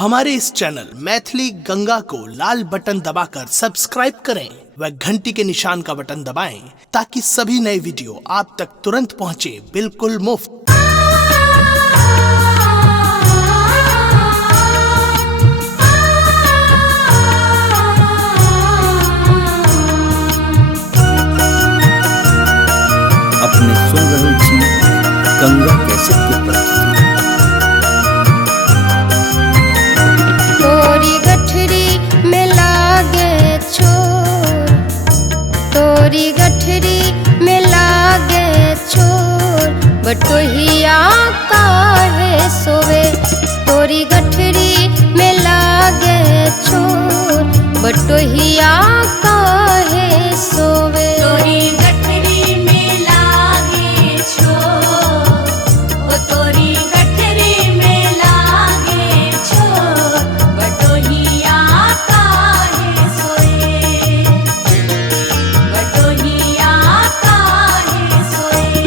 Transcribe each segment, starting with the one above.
हमारे इस चैनल मैथिली गंगा को लाल बटन दबाकर सब्सक्राइब करें व घंटी के निशान का बटन दबाएं ताकि सभी नए वीडियो आप तक तुरंत पहुंचे बिल्कुल मुफ्त। अपने सुन रहे छी गंगा कैसेट के प्रस्तुति। तोरी गठरी में लागे छोर, तोरी गठरी में लागे छोर, बटोहिया काहे सोवे। तोरी गठरी में लागे छोर, बटोहिया काहे सोवे। तोरी गठरी में लागे छोर, ओ तोरी गठरी में लागे छोर, बटोहिया काहे सोए, बटोहिया काहे सोए।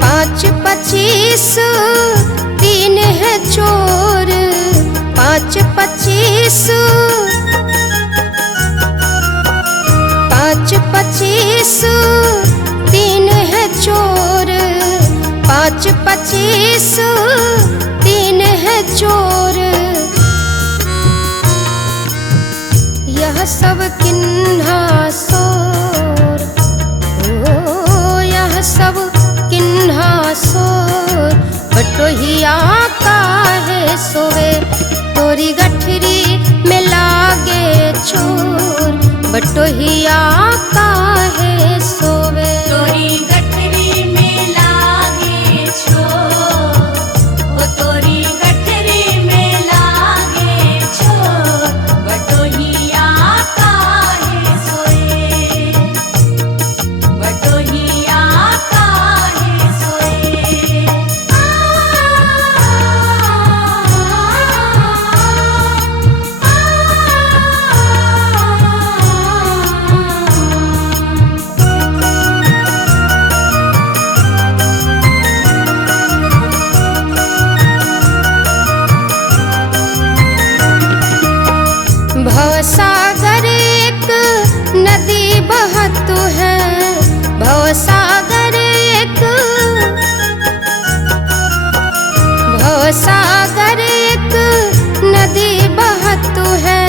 पाँच पच्चीस तीन है चोर, पाँच पच्चीस, पाँच पच्चीस तीन है चोर, पाँच पच्चीस तीन है चोर। यह सब किन्हा सोर, ओ यह सब किन्हा सोर, बटोहिया काहे सोवे। तोरी गठरी में लागे चोर, बटोहिया काहे सोवे। तोरी गठरी में लागे छोर, ओ तोरी गठरी में लागे छोर, बटोहिया काहे सोए, बटोहिया काहे सोए। भवसागर एक नदी बहत है, भवसागर एक, भवसागर एक नदी बहत है,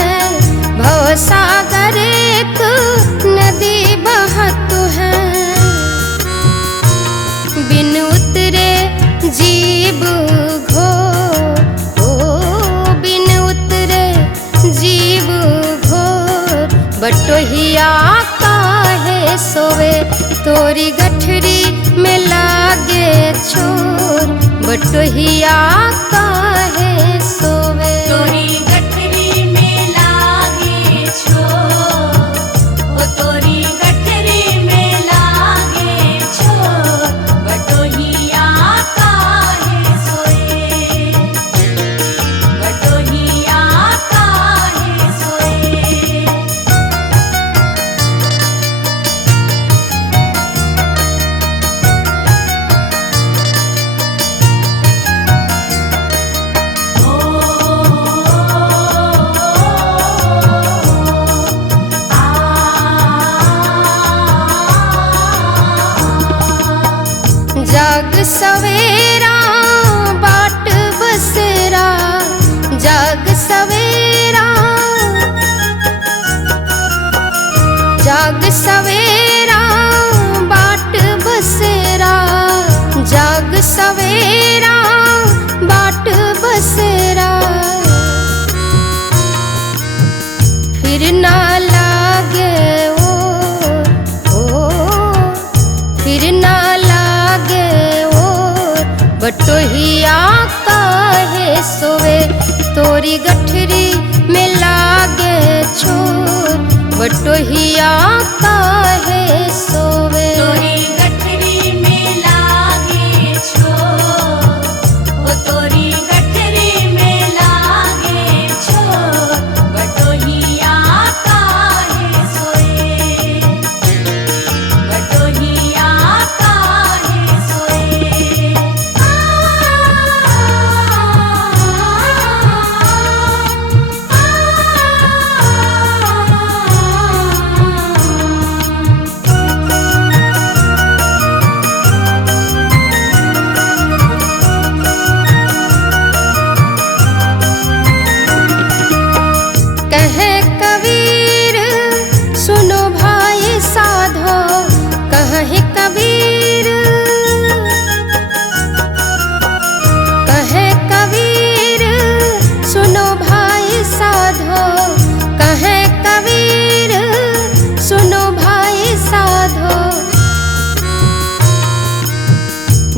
भवसागर एक नदी बहत है। बिन उतरे जीव घोर, ओ बिन उतरे जीव घोर, बटोहिया काहे सोवे। तोरी गठरी में लागे छोर, बटोहिया काहे सोवे। तोरी गठरी में लागे छोर, ओ तोरी गठरी में लागे छोर, बटोहिया काहे सोए, बटोहिया काहे सोए। जाग सवेरा बाट बसेरा, जाग सवेरा, जाग सवेरा बाट बसेरा, जाग सवेरा बाट बसेरा। फिर ना लागे ओ फिर ना लागे ओ, बटोहिया काहे सोवे। तोरी गठरी में लागे छोर, बटोहिया काहे सोवे। तोरी गठरी में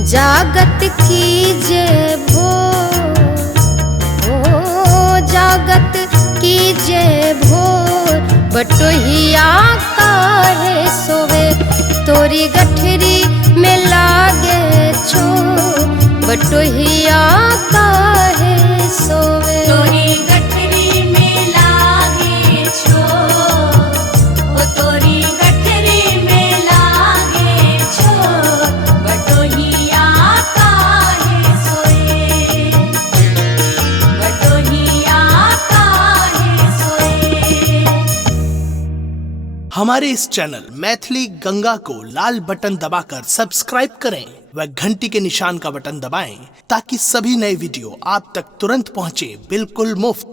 जागत कीजे भोर, ओ जागत कीजे भोर, बटोहिया काहे सोवे, तोरी गठरी में लागे चोर, बटोहिया काहे सोवे। तोरी गठरी में लागे छोर, ओ तोरी गठरी में लागे छोर, बटोहिया काहे सोए, बटोहिया काहे सोए। हमारे इस चैनल मैथिली गंगा को लाल बटन दबाकर सब्सक्राइब करें व घंटी के निशान का बटन दबाएं ताकि सभी नए वीडियो आप तक तुरंत पहुंचे बिल्कुल मुफ्त।